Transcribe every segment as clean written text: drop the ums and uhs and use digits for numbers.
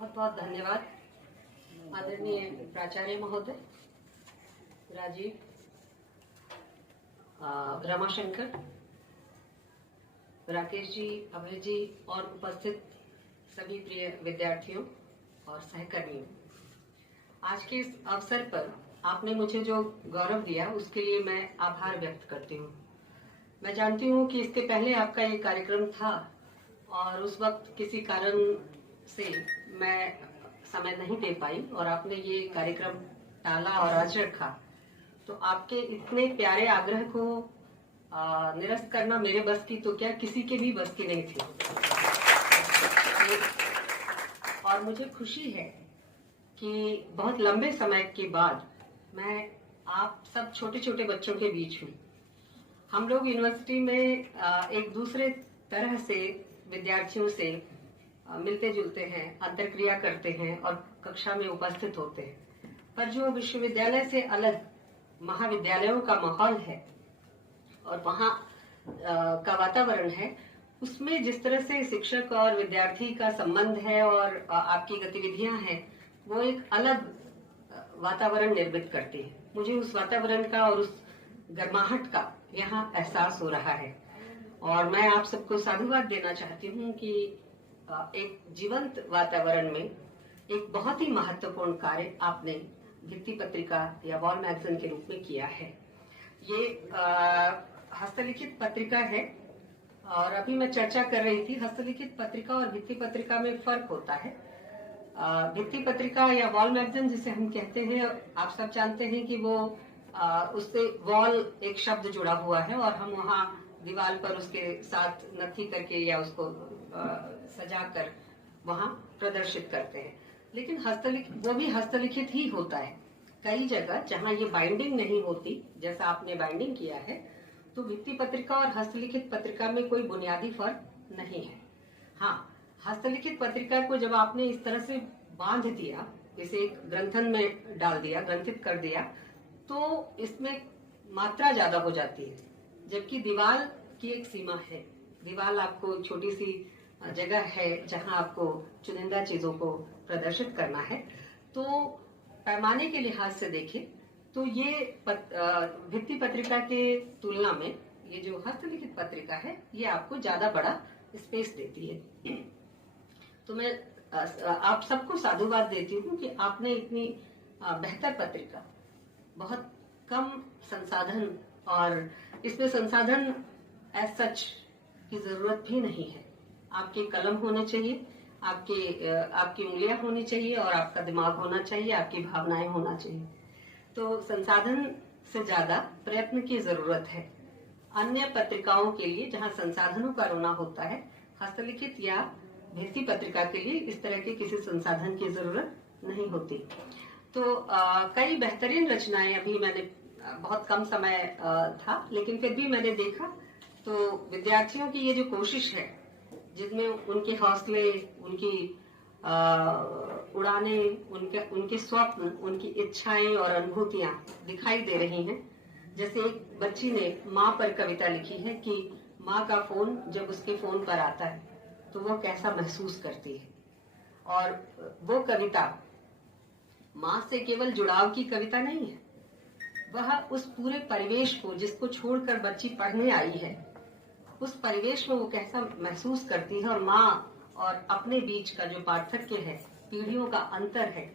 बहुत बहुत धन्यवाद आदरणीय प्राचार्य महोदय, राजीव, रमाशंकर, राकेश जी, अभय जी और उपस्थित सभी प्रिय विद्यार्थियों और सहकर्मियों, आज के इस अवसर पर आपने मुझे जो गौरव दिया उसके लिए मैं आभार व्यक्त करती हूँ। मैं जानती हूँ कि इसके पहले आपका ये कार्यक्रम था और उस वक्त किसी कारण से मैं समय नहीं दे पाई और आपने ये कार्यक्रम टाला और आज रखा, तो आपके इतने प्यारे आग्रह को निरस्त करना मेरे बस की तो क्या किसी के भी बस की नहीं थी। और मुझे खुशी है कि बहुत लंबे समय के बाद मैं आप सब छोटे छोटे बच्चों के बीच हूँ। हम लोग यूनिवर्सिटी में एक दूसरे तरह से विद्यार्थियों से मिलते जुलते हैं, अंतरक्रिया करते हैं और कक्षा में उपस्थित होते हैं, पर जो विश्वविद्यालय से अलग महाविद्यालयों का माहौल है और वहाँ का वातावरण है, उसमें जिस तरह से शिक्षक और विद्यार्थी का संबंध है और आपकी गतिविधियां हैं, वो एक अलग वातावरण निर्मित करती है। मुझे उस वातावरण का और उस गर्माहट का यहाँ एहसास हो रहा है और मैं आप सबको साधुवाद देना चाहती हूँ कि एक जीवंत वातावरण में एक बहुत ही महत्वपूर्ण कार्य आपने भित्ति पत्रिका या वॉल मैगजीन के रूप में किया है। ये हस्तलिखित पत्रिका है और अभी मैं चर्चा कर रही थी, हस्तलिखित पत्रिका और भित्ति पत्रिका में फर्क होता है। भित्ति पत्रिका या वॉल मैगजीन जिसे हम कहते हैं, आप सब जानते हैं कि वो उससे वॉल एक शब्द जुड़ा हुआ है और हम वहाँ दीवार पर उसके साथ नथी करके या उसको सजाकर वहाँ प्रदर्शित करते हैं। लेकिन हस्तलिखित वो भी हस्तलिखित ही होता है। कई जगह जहाँ ये बाइंडिंग नहीं होती, जैसा आपने बाइंडिंग किया है, तो भित्ति पत्रिका और हस्तलिखित पत्रिका में कोई बुनियादी फर्क नहीं है। हाँ, हस्तलिखित पत्रिका को जब आपने इस तरह से बांध दिया, इसे एक ग्रंथन में डाल दिया, ग्रंथित कर दिया, तो इसमें मात्रा ज्यादा हो जाती है, जबकि दीवार की एक सीमा है। दीवार आपको छोटी सी जगह है जहां आपको चुनिंदा चीजों को प्रदर्शित करना है। तो पैमाने के लिहाज से देखें तो ये भित्ति पत्रिका के तुलना में ये जो हस्तलिखित पत्रिका है, ये आपको ज्यादा बड़ा स्पेस देती है। तो मैं आप सबको साधुवाद देती हूँ कि आपने इतनी बेहतर पत्रिका, बहुत कम संसाधन, और इसमें संसाधन एज सच की जरूरत भी नहीं है। आपके कलम होने चाहिए, आपकी उंगलियां होनी चाहिए और आपका दिमाग होना चाहिए, आपकी भावनाएं होना चाहिए। तो संसाधन से ज्यादा प्रयत्न की जरूरत है। अन्य पत्रिकाओं के लिए जहां संसाधनों का रोना होता है, हस्तलिखित या भित्ति पत्रिका के लिए इस तरह के किसी संसाधन की जरूरत नहीं होती। तो कई बेहतरीन रचनाएं, अभी मैंने बहुत कम समय था लेकिन फिर भी मैंने देखा, तो विद्यार्थियों की ये जो कोशिश है, जिसमें उनके हौसले, उनकी उड़ाने, उनके स्वप्न, उनकी इच्छाएं और अनुभूतियां दिखाई दे रही हैं। जैसे एक बच्ची ने माँ पर कविता लिखी है कि माँ का फोन जब उसके फोन पर आता है तो वो कैसा महसूस करती है। और वो कविता माँ से केवल जुड़ाव की कविता नहीं है, वह उस पूरे परिवेश को जिसको छोड़कर बच्ची पढ़ने आई है, उस परिवेश में वो कैसा महसूस करती है। और माँ और अपने बीच का जो पार्थक्य है, पीढ़ियों का अंतर है,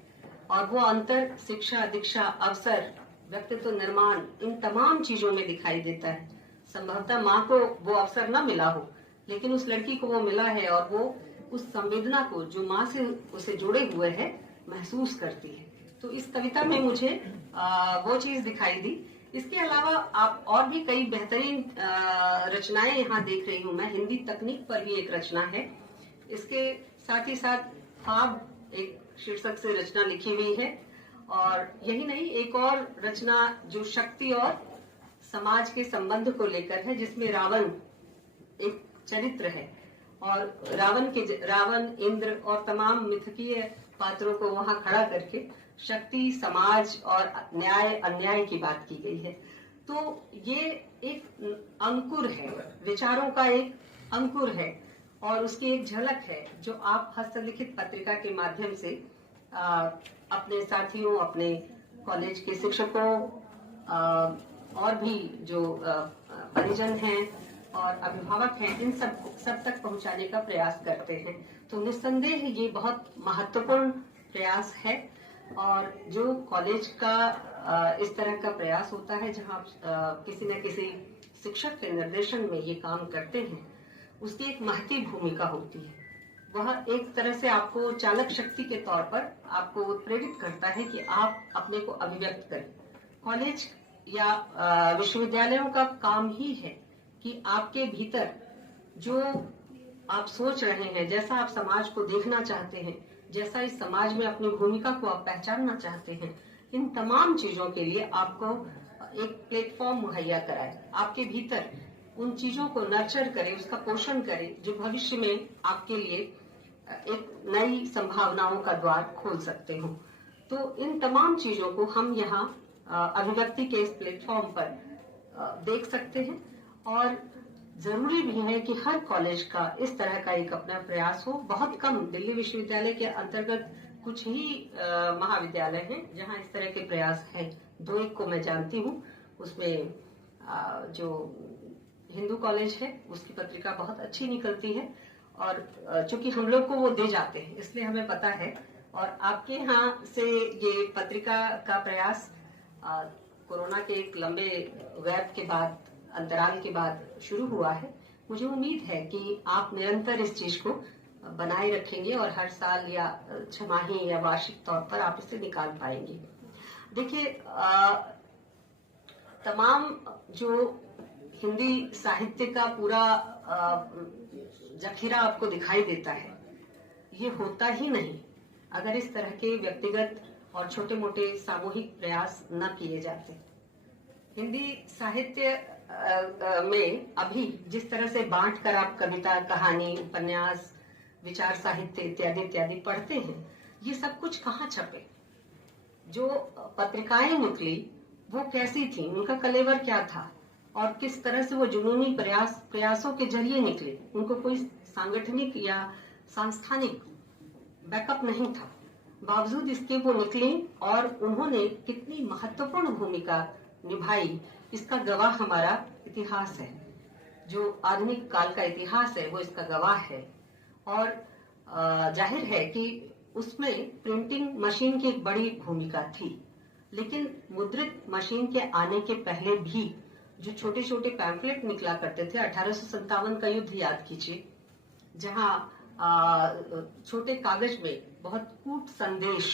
और वो अंतर शिक्षा, दीक्षा, अवसर, व्यक्तित्व निर्माण, इन तमाम चीजों में दिखाई देता है। संभवतः माँ को वो अवसर न मिला हो, लेकिन उस लड़की को वो मिला है और वो उस संवेदना को जो माँ से उसे जुड़े हुए है महसूस करती है। तो इस कविता में मुझे वो चीज दिखाई दी। इसके अलावा आप और भी कई बेहतरीन रचनाएं यहाँ देख रही हूँ मैं। हिंदी तकनीक पर भी एक रचना है। इसके साथ ही साथ ख्वाब एक शीर्षक से रचना लिखी हुई है, और यही नहीं, एक और रचना जो शक्ति और समाज के संबंध को लेकर है, जिसमें रावण एक चरित्र है और रावण, इंद्र और तमाम मिथकीय पात्रों को वहां खड़ा करके शक्ति, समाज और न्याय, अन्याय की बात की गई है। तो ये एक अंकुर है, विचारों का एक अंकुर है और उसकी एक झलक है जो आप हस्तलिखित पत्रिका के माध्यम से अपने साथियों, अपने कॉलेज के शिक्षकों और भी जो परिजन हैं और अभिभावक हैं, इन सब तक पहुंचाने का प्रयास करते हैं। तो निस्संदेह ये बहुत महत्वपूर्ण प्रयास है और जो कॉलेज का इस तरह का प्रयास होता है जहां किसी न किसी शिक्षक के निर्देशन में ये काम करते हैं, उसकी एक महती भूमिका होती है। वह एक तरह से आपको चालक शक्ति के तौर पर आपको प्रेरित करता है कि आप अपने को अभिव्यक्त करें। कॉलेज या विश्वविद्यालयों का काम ही है कि आपके भीतर जो आप सोच रहे हैं, जैसा आप समाज को देखना चाहते हैं, जैसा इस समाज में अपनी भूमिका को आप पहचानना चाहते हैं, इन तमाम चीजों के लिए आपको एक प्लेटफॉर्म मुहैया कराए, आपके भीतर उन चीजों को नर्चर करे, उसका पोषण करे, जो भविष्य में आपके लिए एक नई संभावनाओं का द्वार खोल सकते हो। तो इन तमाम चीजों को हम यहाँ अभिव्यक्ति के इस प्लेटफॉर्म पर देख सकते हैं और जरूरी भी है कि हर कॉलेज का इस तरह का एक अपना प्रयास हो। बहुत कम, दिल्ली विश्वविद्यालय के अंतर्गत कुछ ही महाविद्यालय हैं जहां इस तरह के प्रयास हैं। 2-1 को मैं जानती हूँ। उसमें जो हिंदू कॉलेज है उसकी पत्रिका बहुत अच्छी निकलती है और चूंकि हम लोग को वो दे जाते हैं इसलिए हमें पता है। और आपके यहाँ से ये पत्रिका का प्रयास कोरोना के एक लंबे गैप के बाद, अंतराल के बाद शुरू हुआ है। मुझे उम्मीद है कि आप निरंतर इस चीज को बनाए रखेंगे और हर साल या छमाही या वार्षिक तौर पर आप इसे निकाल पाएंगे। देखिए, तमाम जो हिंदी साहित्य का पूरा जखीरा आपको दिखाई देता है, ये होता ही नहीं अगर इस तरह के व्यक्तिगत और छोटे मोटे सामूहिक प्रयास न किए जाते। हिंदी साहित्य में अभी जिस तरह से बांट कर आप कविता, कहानी, उपन्यास, विचार साहित्य इत्यादि इत्यादि पढ़ते हैं, ये सब कुछ कहाँ छपे? जो पत्रिकाएं निकली वो कैसी थी, उनका कलेवर क्या था और किस तरह से वो जुनूनी प्रयासों के जरिए निकले। उनको कोई सांगठनिक या सांस्थानिक बैकअप नहीं था, बावजूद इसके वो निकली और उन्होंने कितनी महत्वपूर्ण भूमिका निभाई, इसका गवाह हमारा इतिहास है। जो आधुनिक काल का इतिहास है वो इसका गवाह है। और जाहिर है कि उसमें प्रिंटिंग मशीन की एक बड़ी भूमिका थी, लेकिन मुद्रित मशीन के आने के पहले भी जो छोटे छोटे पैम्फलेट निकला करते थे, 1857 का युद्ध याद कीजिए, जहां छोटे कागज में बहुत कूट संदेश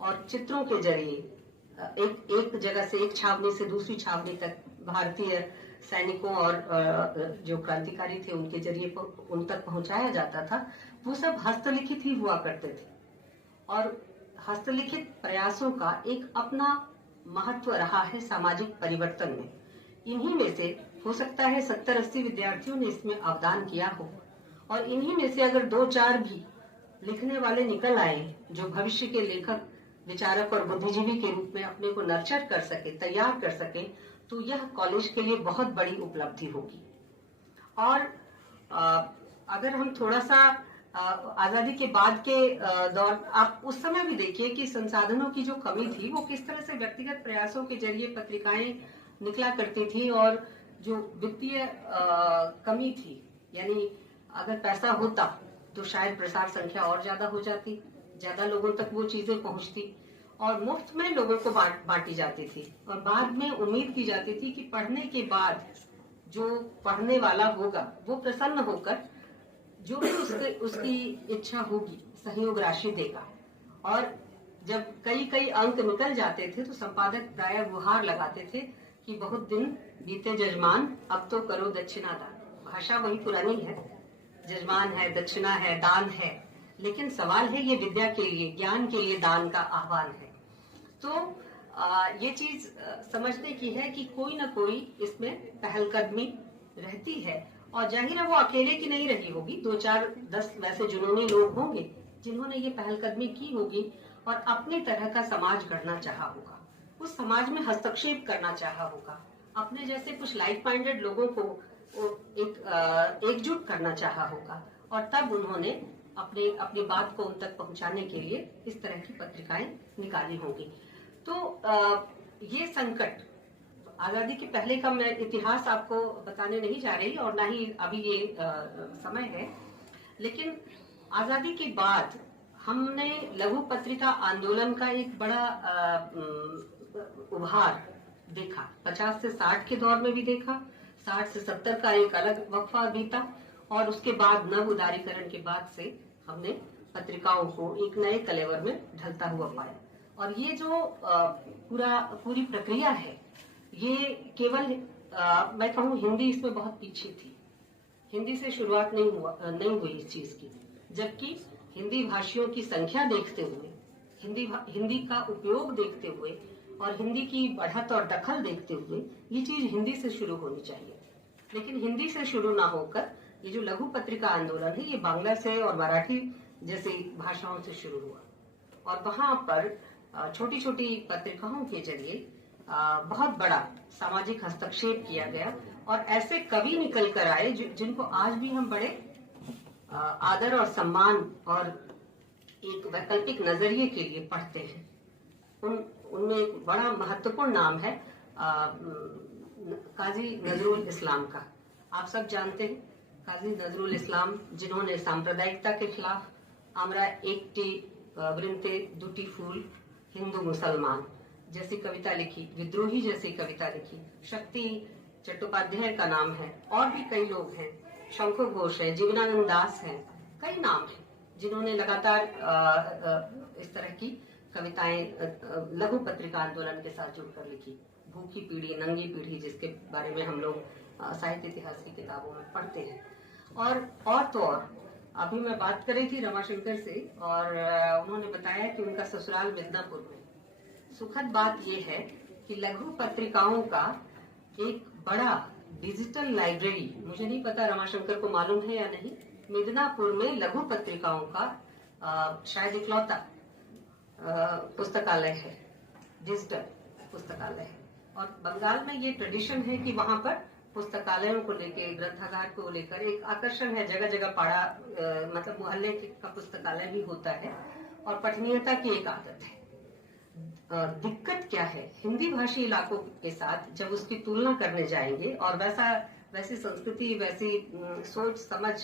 और चित्रों के जरिए एक जगह से, एक छावनी से दूसरी छावनी तक भारतीय सैनिकों और जो क्रांतिकारी थे उनके जरिए उन तक पहुंचाया जाता था। वो सब हस्तलिखित ही हुआ करते थे और हस्तलिखित प्रयासों का एक अपना महत्व रहा है सामाजिक परिवर्तन में। इन्हीं में से हो सकता है 70-80 विद्यार्थियों ने इसमें अवदान किया हो और इन्हीं में से अगर 2-4 भी लिखने वाले निकल आए जो भविष्य के लेखक, विचारक और बुद्धिजीवी के रूप में अपने को नर्चर कर सके, तैयार कर सके, तो यह कॉलेज के लिए बहुत बड़ी उपलब्धि होगी। और अगर हम थोड़ा सा आजादी के बाद के दौर, आप उस समय भी देखिए कि संसाधनों की जो कमी थी वो किस तरह से व्यक्तिगत प्रयासों के जरिए पत्रिकाएं निकला करती थी और जो वित्तीय कमी थी, यानी अगर पैसा होता तो शायद प्रसार संख्या और ज्यादा हो जाती, ज्यादा लोगों तक वो चीजें पहुंचती और मुफ्त में लोगों को बांटी जाती थी। और बाद में उम्मीद की जाती थी कि पढ़ने के बाद जो पढ़ने वाला होगा वो प्रसन्न होकर जो भी उसकी इच्छा होगी सहयोग राशि देगा। और जब कई अंक निकल जाते थे तो संपादक प्रायः गुहार लगाते थे कि बहुत दिन बीते जजमान, अब तो करो दक्षिणा दान। भाषा वही पुरानी है, जजमान है, दक्षिणा है, दान है, लेकिन सवाल है ये विद्या के लिए, ज्ञान के लिए दान का आह्वान है। तो ये चीज समझने की है कि कोई ना कोई इसमें पहलकदमी रहती है और जाहिर है वो अकेले की नहीं रही होगी, 2-4-10 वैसे जुनूनी लोग होंगे जिन्होंने ये पहलकदमी की होगी और अपने तरह का समाज गढ़ना चाहा होगा, उस समाज में हस्तक्षेप करना चाहा होगा, अपने जैसे कुछ लाइक माइंडेड लोगों को एकजुट करना चाहा होगा और तब उन्होंने अपनी अपनी बात को उन तक पहुंचाने के लिए इस तरह की पत्रिकाएं निकाली होंगी। तो ये संकट आजादी के पहले का मैं इतिहास आपको बताने नहीं जा रही और ना ही अभी ये समय है, लेकिन आजादी के बाद हमने लघु पत्रिका आंदोलन का एक बड़ा उभार देखा। 50 से 60 के दौर में भी देखा, 60 से 70 का एक अलग वक्फा बीता और उसके बाद नव उदारीकरण के बाद से हमने पत्रिकाओं को एक नए कलेवर में ढलता हुआ पाया। और ये जो पूरी प्रक्रिया है, ये केवल मैं कहूँ हिंदी इसमें बहुत पीछे थी। हिंदी से शुरुआत नहीं हुई इस चीज की, जबकि हिंदी भाषियों की संख्या देखते हुए, हिंदी का उपयोग देखते हुए और हिंदी की बढ़त और दखल देखते हुए ये चीज हिंदी से शुरू होनी चाहिए। लेकिन हिंदी से शुरू ना होकर ये जो लघु पत्रिका आंदोलन है, ये बांग्ला से और मराठी जैसी भाषाओं से शुरू हुआ और वहां पर छोटी छोटी पत्रिकाओं के जरिए बहुत बड़ा सामाजिक हस्तक्षेप किया गया और ऐसे कवि निकल कर आए जिनको आज भी हम बड़े आदर और सम्मान और एक वैकल्पिक नजरिए के लिए पढ़ते हैं। उनमें एक बड़ा महत्वपूर्ण नाम है काजी नजरुल इस्लाम का। आप सब जानते हैं काजी नजरुल इस्लाम, जिन्होंने सांप्रदायिकता के खिलाफ आमरा एकटी वृंते दुटी फूल हिंदू मुसलमान जैसी कविता लिखी, विद्रोही जैसी कविता लिखी। शक्ति चट्टोपाध्याय का नाम है और भी कई लोग हैं, शंकर घोष है, जीवनानंद दास हैं, कई नाम हैं जिन्होंने लगातार इस तरह की कविताएं लघु पत्रिका आंदोलन के साथ जुड़कर लिखी। भूखी पीढ़ी, नंगी पीढ़ी, जिसके बारे में हम लोग साहित्य इतिहास की किताबों में पढ़ते हैं। और तो और अभी मैं बात कर रही थी रमाशंकर से और उन्होंने बताया कि उनका ससुराल मिदनापुर में। सुखद बात यह है कि लघु पत्रिकाओं का एक बड़ा डिजिटल लाइब्रेरी, मुझे नहीं पता रमाशंकर को मालूम है या नहीं, मिदनापुर में लघु पत्रिकाओं का शायद इकलौता पुस्तकालय है, डिजिटल पुस्तकालय है। और बंगाल में ये ट्रेडिशन है कि वहां पर पुस्तकालयों को लेकर, ग्रंथागार को लेकर एक आकर्षण है। जगह जगह पाड़ा मतलब मोहल्ले का पुस्तकालय भी होता है और पठनीयता की एक आदत है। दिक्कत क्या है, हिंदी भाषी इलाकों के साथ जब उसकी तुलना करने जाएंगे और वैसी संस्कृति, वैसी सोच समझ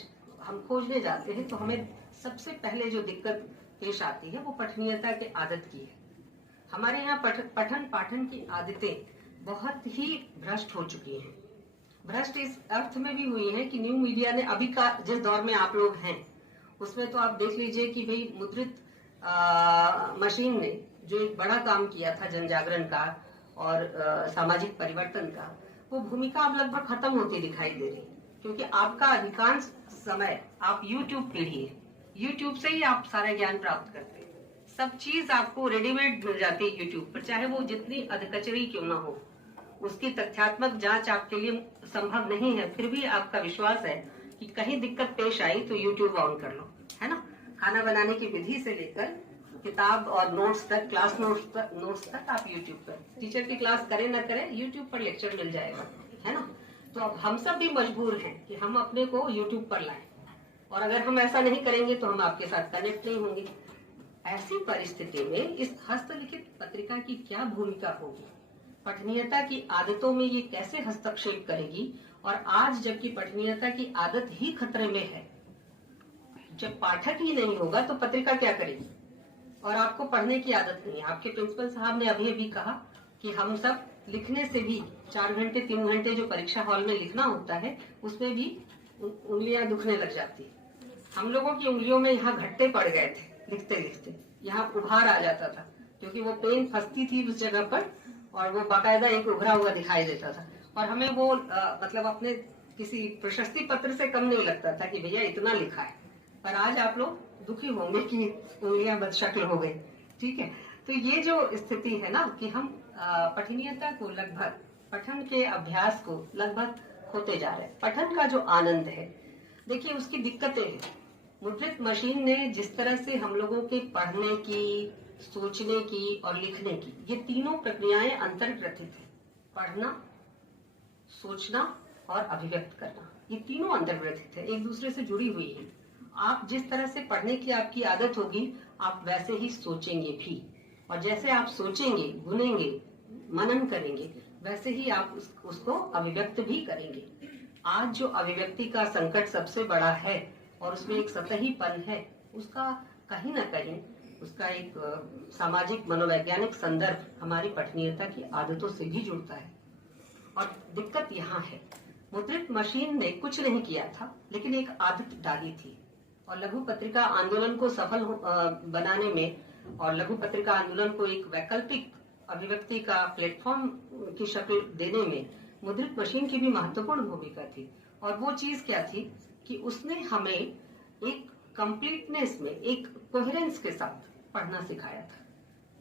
हम खोजने जाते हैं, तो हमें सबसे पहले जो दिक्कत पेश आती है वो पठनीयता की आदत की है। हमारे यहाँ पठन पाठन की आदतें बहुत ही भ्रष्ट हो चुकी हैं। भ्रष्ट इस अर्थ में भी हुई है कि न्यू मीडिया ने, अभी का जिस दौर में आप लोग हैं उसमें तो आप देख लीजिए कि भाई मुद्रित मशीन ने जो एक बड़ा काम किया था जन जागरण का और सामाजिक परिवर्तन का, वो भूमिका अब लगभग खत्म होती दिखाई दे रही, क्योंकि आपका अधिकांश समय आप यूट्यूब पीढ़ी है, यूट्यूब से ही आप सारा ज्ञान प्राप्त करते हैं। सब चीज आपको रेडीमेड मिल जाती है यूट्यूब पर, चाहे वो जितनी अधकचरी क्यों ना हो। उसकी तथ्यात्मक जांच आपके लिए संभव नहीं है, फिर भी आपका विश्वास है कि कहीं दिक्कत पेश आई तो यूट्यूब ऑन कर लो, है ना। खाना बनाने की विधि से लेकर किताब और नोट्स तक, क्लास नोट्स तक आप यूट्यूब पर, टीचर की क्लास करें ना करें यूट्यूब पर लेक्चर मिल जाएगा, है ना। तो अब हम सब भी मजबूर हैं कि हम अपने को यूट्यूब पर लाएं, और अगर हम ऐसा नहीं करेंगे तो हम आपके साथ कनेक्ट नहीं होंगे। ऐसी परिस्थिति में इस हस्तलिखित पत्रिका की क्या भूमिका होगी, पठनीयता की आदतों में ये कैसे हस्तक्षेप करेगी। और आज जबकि पठनीयता की आदत ही खतरे में है, जब पाठक ही नहीं होगा तो पत्रिका क्या करेगी। और आपको पढ़ने की आदत नहीं है। आपके प्रिंसिपल साहब ने अभी कहा कि हम सब लिखने से भी 4 घंटे 3 घंटे जो परीक्षा हॉल में लिखना होता है उसमें भी उंगलियां दुखने लग जाती है। हम लोगों की उंगलियों में यहाँ घट्टे पड़ गए थे लिखते लिखते, यहाँ उभार आ जाता था क्योंकि वो पेन फंसती थी उस जगह पर और वो बाकायदा एक उभरा हुआ दिखाई देता था। और हमें वो मतलब अपने किसी प्रशस्ति पत्र से कम नहीं लगता था कि भैया इतना लिखा है। पर आज आप लोग दुखी होंगे कि उंगलियां बदशक्ल हो गई, ठीक है। तो ये जो स्थिति है ना कि हम पठनीयता को लगभग, पठन के अभ्यास को लगभग खोते जा रहे हैं। पठन का जो आनंद है, देखिए उसकी दिक्कतें हैं। मुद्रित मशीन ने जिस तरह से हम लोगों के पढ़ने की, सोचने की और लिखने की, ये तीनों प्रक्रियाएं अंतर्ग्रथित है। पढ़ना, सोचना और अभिव्यक्त करना, ये तीनों अंतर्ग्रथित है, एक दूसरे से जुड़ी हुई है। आप जिस तरह से पढ़ने की आपकी आदत होगी, आप वैसे ही सोचेंगे भी, और जैसे आप सोचेंगे, गुनेंगे, मनन करेंगे, वैसे ही आप उसको अभिव्यक्त भी करेंगे। आज जो अभिव्यक्ति का संकट सबसे बड़ा है और उसमें एक सतहीपन है, उसका कहीं ना कहीं उसका एक सामाजिक मनोवैज्ञानिक संदर्भ हमारी पठनीयता की आदतों से भी जुड़ता है। और दिक्कत यहाँ है, मुद्रित मशीन ने कुछ नहीं किया था, लेकिन एक आदत डाली थी, और लघु पत्रिका आंदोलन को सफल बनाने में और लघु पत्रिका आंदोलन को एक वैकल्पिक अभिव्यक्ति का प्लेटफॉर्म की शक्ल देने में मुद्रित मशीन की भी महत्वपूर्ण भूमिका थी। और वो चीज क्या थी कि उसने हमें एक कंप्लीटनेस में, एक कोहेरेंस के साथ पढ़ना सिखाया था।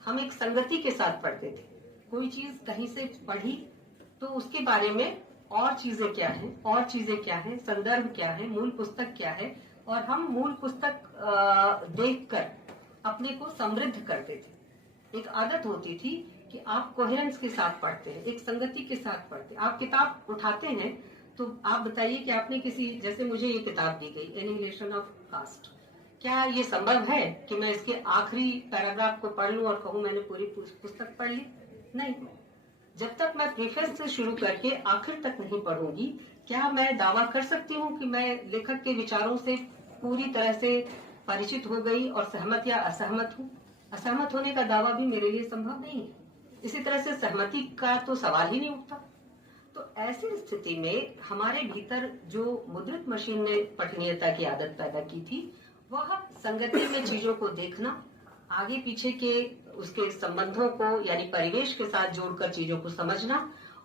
हम एक संगति के साथ पढ़ते थे। कोई चीज कहीं से पढ़ी तो उसके बारे में और चीजें क्या हैं, और चीजें क्या हैं, संदर्भ क्या है, मूल पुस्तक क्या है, और हम मूल पुस्तक देखकर अपने को समृद्ध करते थे। एक आदत होती थी कि आप कोहेरेंस के साथ पढ़ते हैं, एक संगति के साथ पढ़ते हैं। आप किताब उठाते हैं तो आप बताइए कि आपने किसी, जैसे मुझे ये किताब दी गई, एनिहिलेशन ऑफ कास्ट, क्या ये संभव है कि मैं इसके आखिरी पैराग्राफ को पढ़ लूं और कहूं मैंने पूरी पुस्तक पढ़ ली? नहीं। जब तक मैं प्रीफेस से शुरू करके आखिर तक नहीं पढ़ूंगी, क्या मैं दावा कर सकती हूँ कि मैं लेखक के विचारों से पूरी तरह से परिचित हो गई और सहमत या असहमत हूँ? असहमत होने का दावा भी मेरे लिए संभव नहीं है। इसी तरह से सहमति का तो सवाल ही नहीं उठता। तो ऐसी स्थिति में हमारे भीतर जो मुद्रित मशीन ने पठनीयता की आदत पैदा की थी, वह संगति में चीजों को देखना, आगे पीछे के उसके संबंधों को यानी परिवेश के साथ जोड़कर चीजों को समझना,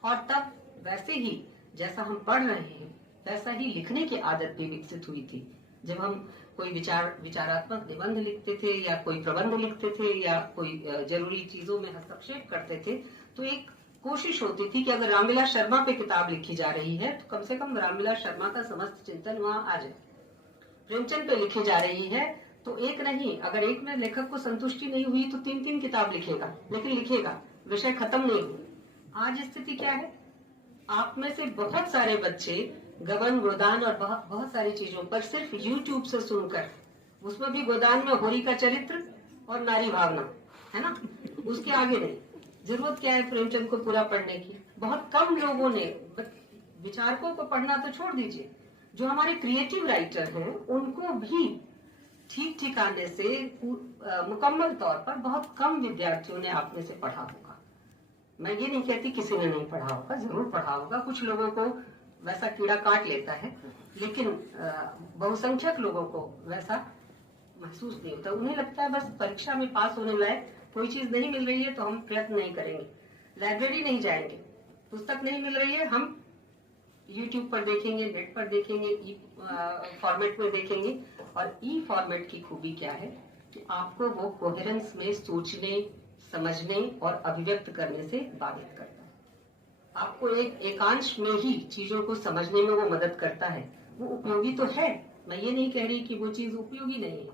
और तब वैसे ही जैसा हम पढ़ रहे हैं वैसा ही लिखने की आदत भी विकसित हुई थी। जब हम कोई विचारात्मक निबंध लिखते थे या कोई प्रबंध लिखते थे या कोई जरूरी चीजों में हस्तक्षेप करते थे, तो एक कोशिश होती थी कि अगर रामविलास शर्मा पे किताब लिखी जा रही है तो कम से कम रामविलास शर्मा का समस्त चिंतन वहां आ जाए। प्रेमचंद पे लिखी जा रही है तो एक नहीं, अगर एक में लेखक को संतुष्टि नहीं हुई तो 3-3 किताब लिखेगा, लेकिन लिखेगा, विषय खत्म नहीं हुई। आज स्थिति क्या है? आप में से बहुत सारे बच्चे गबन, गोदान और बहुत सारी चीजों पर सिर्फ YouTube से सुनकर, उसमें भी गोदान में होरी का चरित्र और नारी भावना है ना, उसके आगे नहीं। जरूरत क्या है प्रेमचंद को पूरा पढ़ने की? बहुत कम लोगों ने, विचारकों को पढ़ना तो छोड़ दीजिए, जो हमारे क्रिएटिव राइटर हैं उनको भी ठीक ठिकाने से मुकम्मल तौर पर बहुत कम विद्यार्थियों ने आप में से पढ़ा होगा। मैं ये नहीं कहती किसी ने नहीं पढ़ा होगा, जरूर पढ़ा होगा। कुछ लोगों को वैसा कीड़ा काट लेता है, लेकिन बहुसंख्यक लोगों को वैसा महसूस नहीं होता। उन्हें लगता है बस परीक्षा में पास होने लायक कोई चीज नहीं मिल रही है तो हम प्रयत्न नहीं करेंगे, लाइब्रेरी नहीं जाएंगे, पुस्तक नहीं मिल रही है हम YouTube पर देखेंगे, नेट पर देखेंगे, ई फॉर्मेट में देखेंगे। और ई फॉर्मेट की खूबी क्या है कि आपको वो कोहेरेंस में सोचने, समझने और अभिव्यक्त करने से बाधित करता है। आपको एक एकांश में ही चीजों को समझने में वो मदद करता है। वो उपयोगी तो है, मैं ये नहीं कह रही कि वो चीज उपयोगी नहीं है,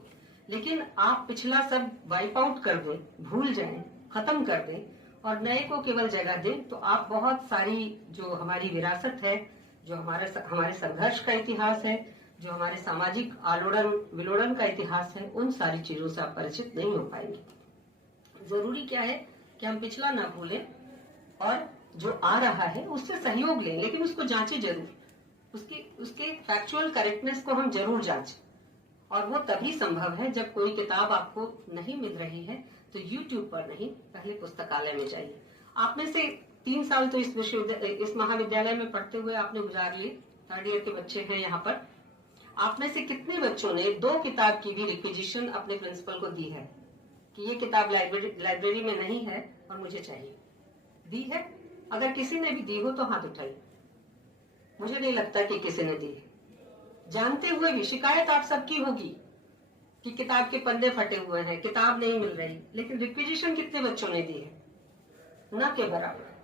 लेकिन आप पिछला सब वाइप आउट कर दें, भूल जाएं, खत्म कर दें और नए को केवल जगह दें, तो आप बहुत सारी जो हमारी विरासत है, जो हमारे संघर्ष का इतिहास है, जो हमारे सामाजिक आलोड़न विलोड़न का इतिहास है, उन सारी चीजों से आप परिचित नहीं हो पाएंगे। जरूरी क्या है कि हम पिछला ना भूलें और जो आ रहा है उससे सहयोग लें, लेकिन उसको जांचें जरूर, उसके फैक्चुअल करेक्टनेस को हम जरूर जांचें। और वो तभी संभव है जब कोई किताब आपको नहीं मिल रही है तो YouTube पर नहीं, पहले पुस्तकालय में जाइए। आप में से 3 साल तो इस महाविद्यालय में पढ़ते हुए आपने गुजार लिए, 3rd ईयर के बच्चे हैं यहाँ पर। आप में से कितने बच्चों ने 2 किताब की भी रिक्विजिशन अपने प्रिंसिपल को दी है कि ये किताब लाइब्रेरी में नहीं है और मुझे चाहिए? दी है? अगर किसी ने भी दी हो तो हाथ उठाइए। मुझे नहीं लगता कि किसी ने दी है। जानते हुए भी शिकायत आप सबकी होगी कि किताब के पन्ने फटे हुए हैं, किताब नहीं मिल रही, लेकिन रिक्विजिशन कितने बच्चों ने दी है? न के बराबर।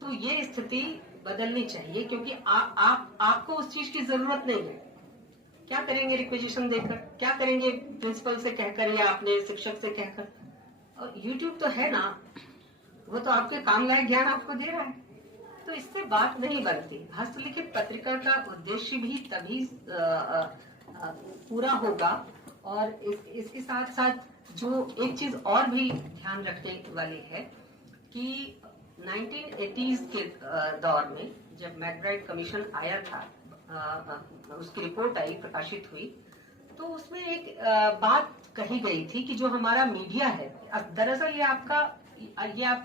तो ये स्थिति बदलनी चाहिए, क्योंकि आपको उस चीज की जरूरत नहीं है। क्या करेंगे रिक्विजिशन देकर? क्या करेंगे प्रिंसिपल से कहकर या अपने शिक्षक से कहकर? और YouTube तो है ना, वो तो आपके काम लायक ज्ञान आपको दे रहा है, तो इससे बात नहीं बनती। हस्तलिखित पत्रिका का उद्देश्य भी तभी पूरा होगा। और इसके साथ साथ जो एक चीज और भी ध्यान रखने वाली है कि 1980s के दौर में जब मैकब्राइड कमीशन आया था, उसकी रिपोर्ट आई, प्रकाशित हुई, तो उसमें एक बात कही गई थी कि जो हमारा मीडिया है, दरअसल ये आपका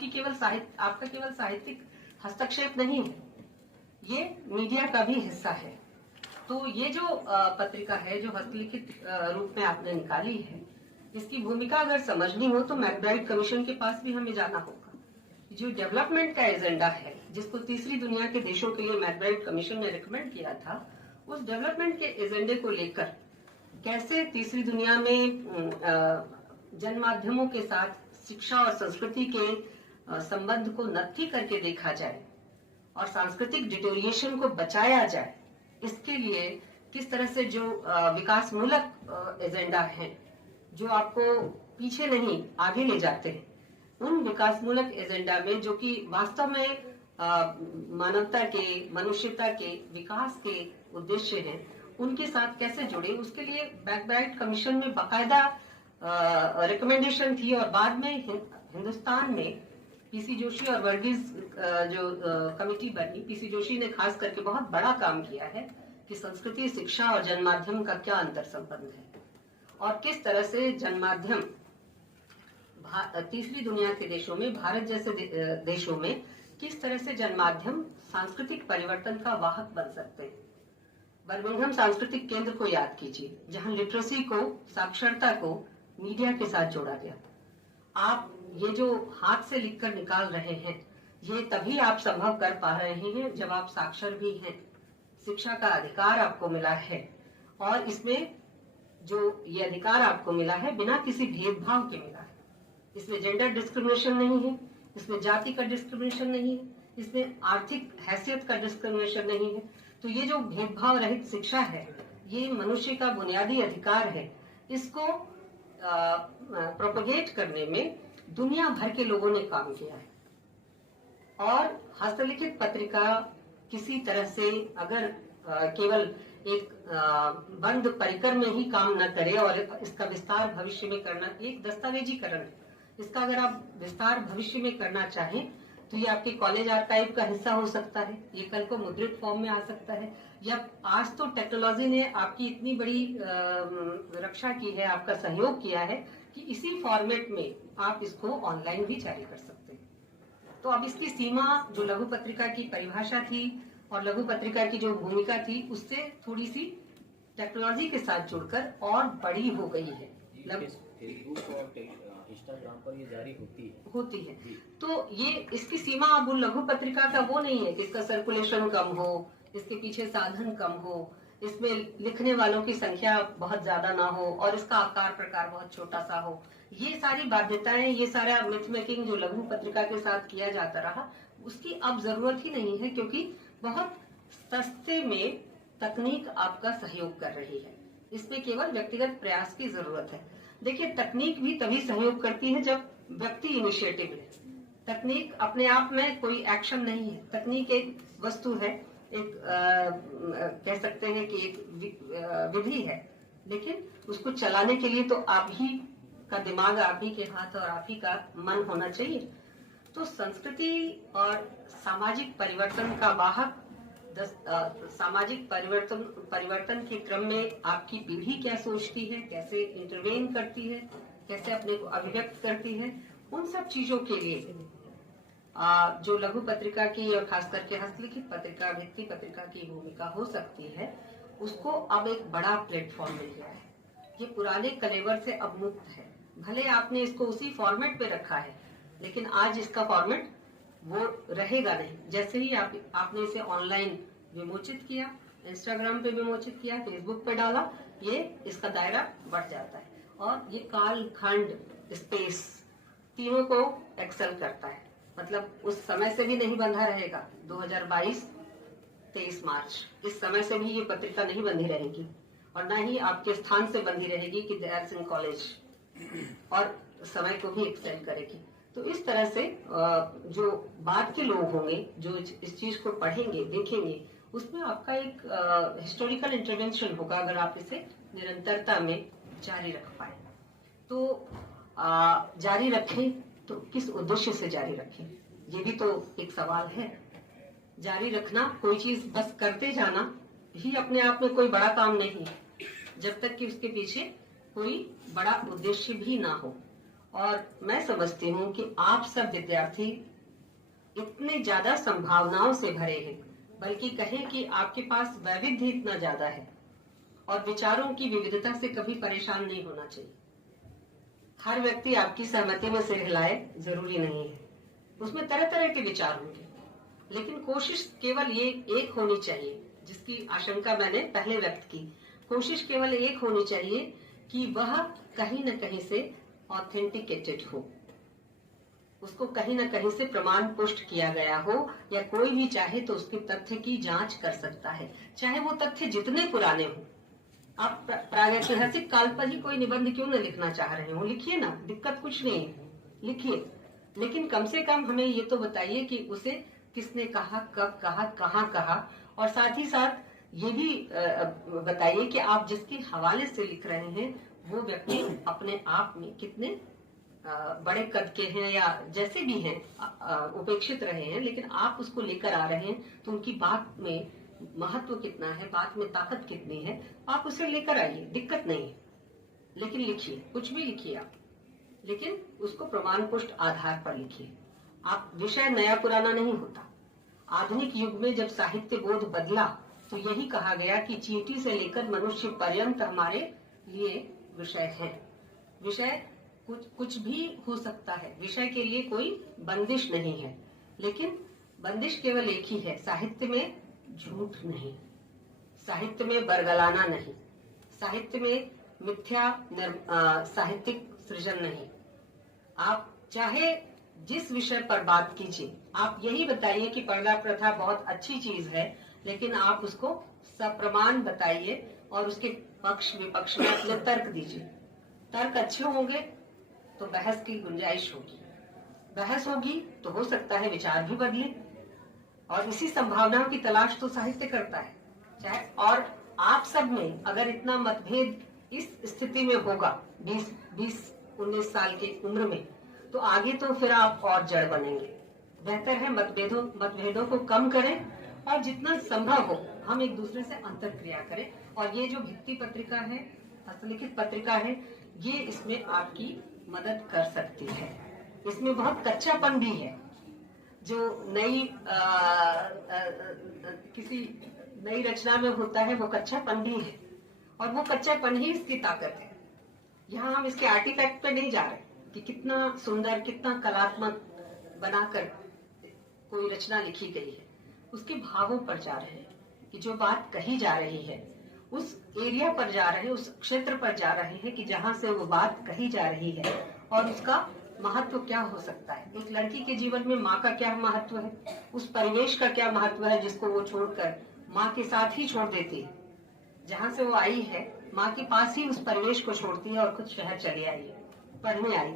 केवल साहित्यिक हस्तक्षेप नहीं है, ये मीडिया का भी हिस्सा है। तो ये जो पत्रिका है, जो हस्तलिखित रूप में आपने निकाली है, इसकी भूमिका अगर समझनी हो तो मैकब्राइड कमीशन के पास भी हमें जाना होगा। जो डेवलपमेंट का एजेंडा है, जिसको तीसरी दुनिया के देशों के लिए मैकब्राइड कमीशन ने रिकमेंड किया था, उस डेवलपमेंट के एजेंडे को लेकर कैसे तीसरी दुनिया में जनमाध्यमों के साथ शिक्षा और संस्कृति के संबंध को नत्थी करके देखा जाए और सांस्कृतिक डिटोरिएशन को बचाया जाए, इसके लिए किस तरह से जो विकासमूलक एजेंडा है, जो आपको पीछे नहीं आगे ले जाते हैं, उन विकासमूलक एजेंडा में जो कि वास्तव में मानवता के, मनुष्यता के विकास के उद्देश्य हैं, उनके साथ कैसे जुड़े, उसके लिए मैकब्राइड कमीशन में बाकायदा रिकमेंडेशन थी। और बाद में हिंदुस्तान में पीसी जोशी और वर्गीज जो कमेटी बनी, पीसी जोशी ने खास करके बहुत बड़ा काम किया है कि संस्कृति, शिक्षा और जनमाध्यम का क्या अंतर संबंध है और किस तरह से जनमाध्यम तीसरी दुनिया के देशों में, भारत जैसे देशों में किस तरह से जनमाध्यम सांस्कृतिक परिवर्तन का वाहक बन सकते हैं। बर्मिंघम सांस्कृतिक केंद्र को याद कीजिए, जहां लिटरेसी को, साक्षरता को मीडिया के साथ जोड़ा गया। आप ये जो हाथ से लिखकर निकाल रहे हैं, ये तभी आप संभव कर पा रहे हैं जब आप साक्षर भी हैं, शिक्षा का अधिकार आपको मिला है, और इसमें जो ये अधिकार आपको मिला है बिना किसी भेदभाव के मिला है। इसमें जेंडर डिस्क्रिमिनेशन नहीं है, इसमें जाति का डिस्क्रिमिनेशन नहीं है, इसमें आर्थिक हैसियत का डिस्क्रिमिनेशन नहीं है। तो ये जो भेदभाव रहित शिक्षा है, ये मनुष्य का बुनियादी अधिकार है। इसको प्रोपेगेट करने में दुनिया भर के लोगों ने काम किया है। और हस्तलिखित पत्रिका किसी तरह से अगर केवल एक बंद परिकर में ही काम न करे और इसका विस्तार भविष्य में करना, एक दस्तावेजीकरण है, इसका अगर आप विस्तार भविष्य में करना चाहें तो ये आपके कॉलेज आर्काइव का हिस्सा हो सकता है, ये कल को मुद्रित फॉर्म में आ सकता है, या आज तो टेक्नोलॉजी ने आपकी इतनी बड़ी रक्षा की है, आपका सहयोग किया है कि इसी फॉर्मेट में आप इसको ऑनलाइन भी जारी कर सकते हैं। तो अब इसकी सीमा जो लघु पत्रिका की परिभाषा थी और लघु पत्रिका की जो भूमिका थी, उससे थोड़ी सी टेक्नोलॉजी के साथ जुड़कर और बड़ी हो गई है। इंस्टाग्राम पर ये जारी होती है। तो ये इसकी सीमा अब लघु पत्रिका का वो नहीं है कि इसका सर्कुलेशन कम हो, इसके पीछे साधन कम हो, इसमें लिखने वालों की संख्या बहुत ज्यादा ना हो और इसका आकार प्रकार बहुत छोटा सा हो। ये सारी बाध्यताएं, ये सारा मिथ मेकिंग जो लघु पत्रिका के साथ किया जाता रहा, उसकी अब जरूरत ही नहीं है, क्योंकि बहुत सस्ते में तकनीक आपका सहयोग कर रही है। इसमें केवल व्यक्तिगत प्रयास की जरूरत है। देखिए, तकनीक भी तभी सहयोग करती है जब व्यक्ति इनिशिएटिव ले। तकनीक अपने आप में कोई एक्शन नहीं है, तकनीक एक वस्तु है, एक कह सकते हैं कि एक विधि है, लेकिन उसको चलाने के लिए तो आप ही का दिमाग, आप ही के हाथ और आप ही का मन होना चाहिए। तो संस्कृति और सामाजिक परिवर्तन का वाहक, सामाजिक परिवर्तन के क्रम में आपकी पीढ़ी क्या सोचती है, कैसे इंटरवेन करती है, कैसे अपने को अभिव्यक्त करती है, उन सब चीजों के लिए जो लघु पत्रिका की और खास करके हस्तलिखित पत्रिका, भित्ति पत्रिका की भूमिका हो सकती है, उसको अब एक बड़ा प्लेटफॉर्म मिल गया है। ये पुराने कलेवर से अब मुक्त है। भले आपने इसको उसी फॉर्मेट पे रखा है, लेकिन आज इसका फॉर्मेट वो रहेगा नहीं। जैसे ही आपने इसे ऑनलाइन विमोचित किया, इंस्टाग्राम पे विमोचित किया, फेसबुक पे डाला, ये इसका दायरा बढ़ जाता है और ये काल, खंड, स्पेस तीनों को एक्सेल करता है। मतलब उस समय से भी नहीं बंधा रहेगा। 2022 23 मार्च इस समय से भी ये पत्रिका नहीं बंधी रहेगी और न ही आपके स्थान से बंधी रहेगी कि दयाल सिंह कॉलेज, और समय को भी एक्सेल करेगी। तो इस तरह से जो बाद के लोग होंगे जो इस चीज को पढ़ेंगे, देखेंगे, उसमें आपका एक हिस्टोरिकल इंटरवेंशन होगा अगर आप इसे निरंतरता में जारी रख पाए। तो जारी रखें तो किस उद्देश्य से जारी रखें, ये भी तो एक सवाल है। जारी रखना, कोई चीज बस करते जाना ही अपने आप में कोई बड़ा काम नहीं है, जब तक कि उसके पीछे कोई बड़ा उद्देश्य भी ना हो। और मैं समझती हूँ कि आप सब विद्यार्थी इतने ज्यादा संभावनाओं से भरे हैं, बल्कि कहें कि आपके पास वैविध्य इतना ज्यादा है, और विचारों की विविधता से कभी परेशान नहीं होना चाहिए। हर व्यक्ति आपकी सहमति में सिर हिलाए जरूरी नहीं है, उसमें तरह तरह के विचार होंगे, लेकिन कोशिश केवल ये एक होनी चाहिए, जिसकी आशंका मैंने पहले व्यक्त की। कोशिश केवल एक होनी चाहिए कि वह कहीं न कहीं से ऑथेंटिकेटेड हो, उसको कहीं न कहीं से प्रमाण पुष्ट किया गया हो, या कोई भी चाहे तो उसके तथ्य की जांच कर सकता है, चाहे वो तथ्य जितने पुराने हो। आप प्रागैतिहासिक काल पर ही कोई निबंध क्यों न लिखना चाह रहे हो, लिखिए ना, दिक्कत कुछ नहीं है, लिखिए। लेकिन कम से कम हमें ये तो बताइए कि उसे किसने कहा, कब कहा, कहाँ कहा, और साथ ही साथ ये भी बताइए कि आप जिसके हवाले से लिख रहे हैं वो व्यक्ति अपने आप में कितने बड़े कद के हैं, या जैसे भी हैं, उपेक्षित रहे हैं, लेकिन आप उसको लेकर आ रहे हैं तो उनकी बात में महत्व कितना है, बात में ताकत कितनी है, आप उसे लेकर आइए, दिक्कत नहीं है। लेकिन लिखिए, कुछ भी लिखिए आप, लेकिन उसको प्रमाण पुष्ट आधार पर लिखिए। आप विषय नया पुराना नहीं होता। आधुनिक युग में जब साहित्य बोध बदला तो यही कहा गया कि चींटी से लेकर मनुष्य पर्यंत हमारे लिए विषय है। विषय कुछ भी हो सकता है, विषय के लिए कोई बंदिश नहीं है, लेकिन बंदिश केवल एक ही है, साहित्य में झूठ नहीं, साहित्य में बरगलाना नहीं, साहित्य में मिथ्या साहित्यिक सृजन नहीं। आप चाहे जिस विषय पर बात कीजिए, आप यही बताइए कि पर्दा प्रथा बहुत अच्छी चीज है, लेकिन आप उसको सप्रमाण बताइए और उसके पक्ष विपक्ष में अपने तर्क दीजिए। तर्क अच्छे होंगे तो बहस की गुंजाइश होगी, बहस होगी तो हो सकता है विचार भी बदले, और इसी संभावनाओं की तलाश तो साहित्य करता है। चाहे और आप सब में अगर इतना मतभेद इस स्थिति में होगा 20-19 साल की उम्र में, तो आगे तो फिर आप और जड़ बनेंगे। बेहतर है मतभेदों को कम करें, और जितना संभव हो हम एक दूसरे से अंतरक्रिया करें। और ये जो भित्ति पत्रिका है, हस्तलिखित पत्रिका है, ये इसमें आपकी मदद कर सकती है। इसमें बहुत कच्चापन भी है, जो किसी नई रचना में होता है, वो कच्चापन भी है, और वो कच्चापन ही इसकी ताकत है। यहाँ हम इसके आर्टिफैक्ट पे नहीं जा रहे कि कितना सुंदर, कितना कलात्मक बनाकर कोई रचना लिखी गई है, उसके भावों पर जा रहे हैं कि जो बात कही जा रही है, उस एरिया पर जा रहे हैं, उस क्षेत्र पर जा रहे हैं कि जहाँ से वो बात कही जा रही है, और उसका महत्व क्या हो सकता है। एक लड़की के जीवन में माँ का क्या महत्व है, उस परिवेश का क्या महत्व है जिसको वो छोड़कर माँ के साथ ही छोड़ देती है। जहाँ से वो आई है, माँ के पास ही उस परिवेश को छोड़ती है और खुद शहर चली आई है, पढ़ने आई।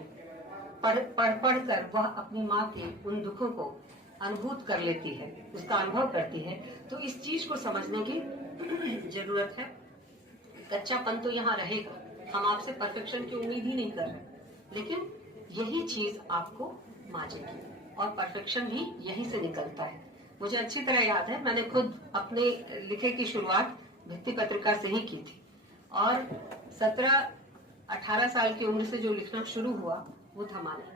पढ़कर वह अपनी माँ के उन दुखों को अनुभूत कर लेती है, उसका अनुभव करती है। तो इस चीज को समझने की जरूरत है। कच्चापन तो यहाँ रहेगा, हम आपसे परफेक्शन की उम्मीद ही नहीं कर रहे, लेकिन यही चीज आपको मांझेगी, और परफेक्शन भी यही से निकलता है। मुझे अच्छी तरह याद है, मैंने खुद अपने लिखे की शुरुआत भित्ति पत्रिका से ही की थी, और 17-18 साल की उम्र से जो लिखना शुरू हुआ वो थमा नहीं।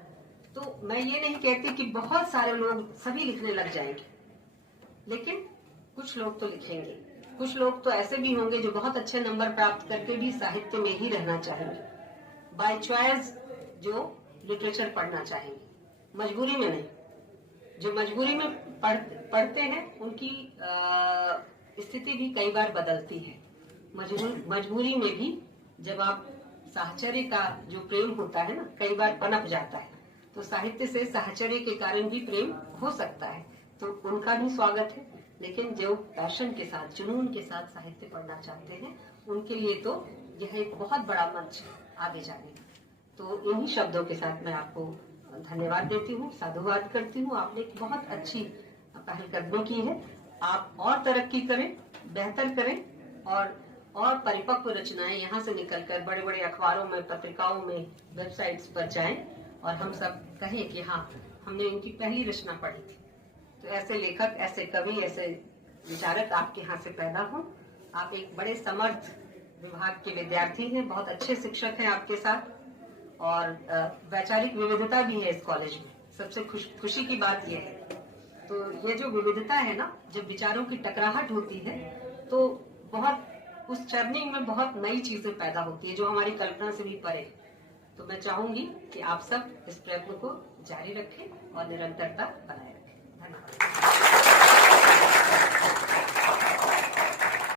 तो मैं ये नहीं कहती कि बहुत सारे लोग सभी लिखने लग जाएंगे, लेकिन कुछ लोग तो लिखेंगे। कुछ लोग तो ऐसे भी होंगे जो बहुत अच्छे नंबर प्राप्त करके भी साहित्य में ही रहना चाहेंगे, बाय चॉइस जो लिटरेचर पढ़ना चाहेंगे, मजबूरी में नहीं। जो मजबूरी में पढ़ते हैं उनकी स्थिति भी कई बार बदलती है। मजबूरी में भी जब आप साहचर्य का जो प्रेम होता है ना, कई बार पनप जाता है, तो साहित्य से साहचर्य के कारण भी प्रेम हो सकता है, तो उनका भी स्वागत है। लेकिन जो पैशन के साथ, जुनून के साथ साहित्य पढ़ना चाहते हैं, उनके लिए तो यह एक बहुत बड़ा मंच आगे जाने का। तो इन्हीं शब्दों के साथ मैं आपको धन्यवाद देती हूँ, साधुवाद करती हूँ। आपने एक बहुत अच्छी पहलकदमी की है। आप और तरक्की करें, बेहतर करें, और और परिपक्व रचनाएं यहाँ से निकलकर बड़े बड़े अखबारों में, पत्रिकाओं में, वेबसाइट्स पर जाएं और हम सब कहें कि हाँ, हमने उनकी पहली रचना पढ़ी थी। तो ऐसे लेखक, ऐसे कवि, ऐसे विचारक आपके यहाँ से पैदा हो। आप एक बड़े समर्थ विभाग के विद्यार्थी हैं, बहुत अच्छे शिक्षक हैं आपके साथ, और वैचारिक विविधता भी है इस कॉलेज में। सबसे खुशी की बात यह है। तो ये जो विविधता है ना, जब विचारों की टकराहट होती है तो बहुत उस चर्निंग में बहुत नई चीजें पैदा होती है जो हमारी कल्पना से भी परे। तो मैं चाहूंगी कि आप सब इस प्रयत्न को जारी रखें और निरंतरता बनाए रखें। धन्यवाद।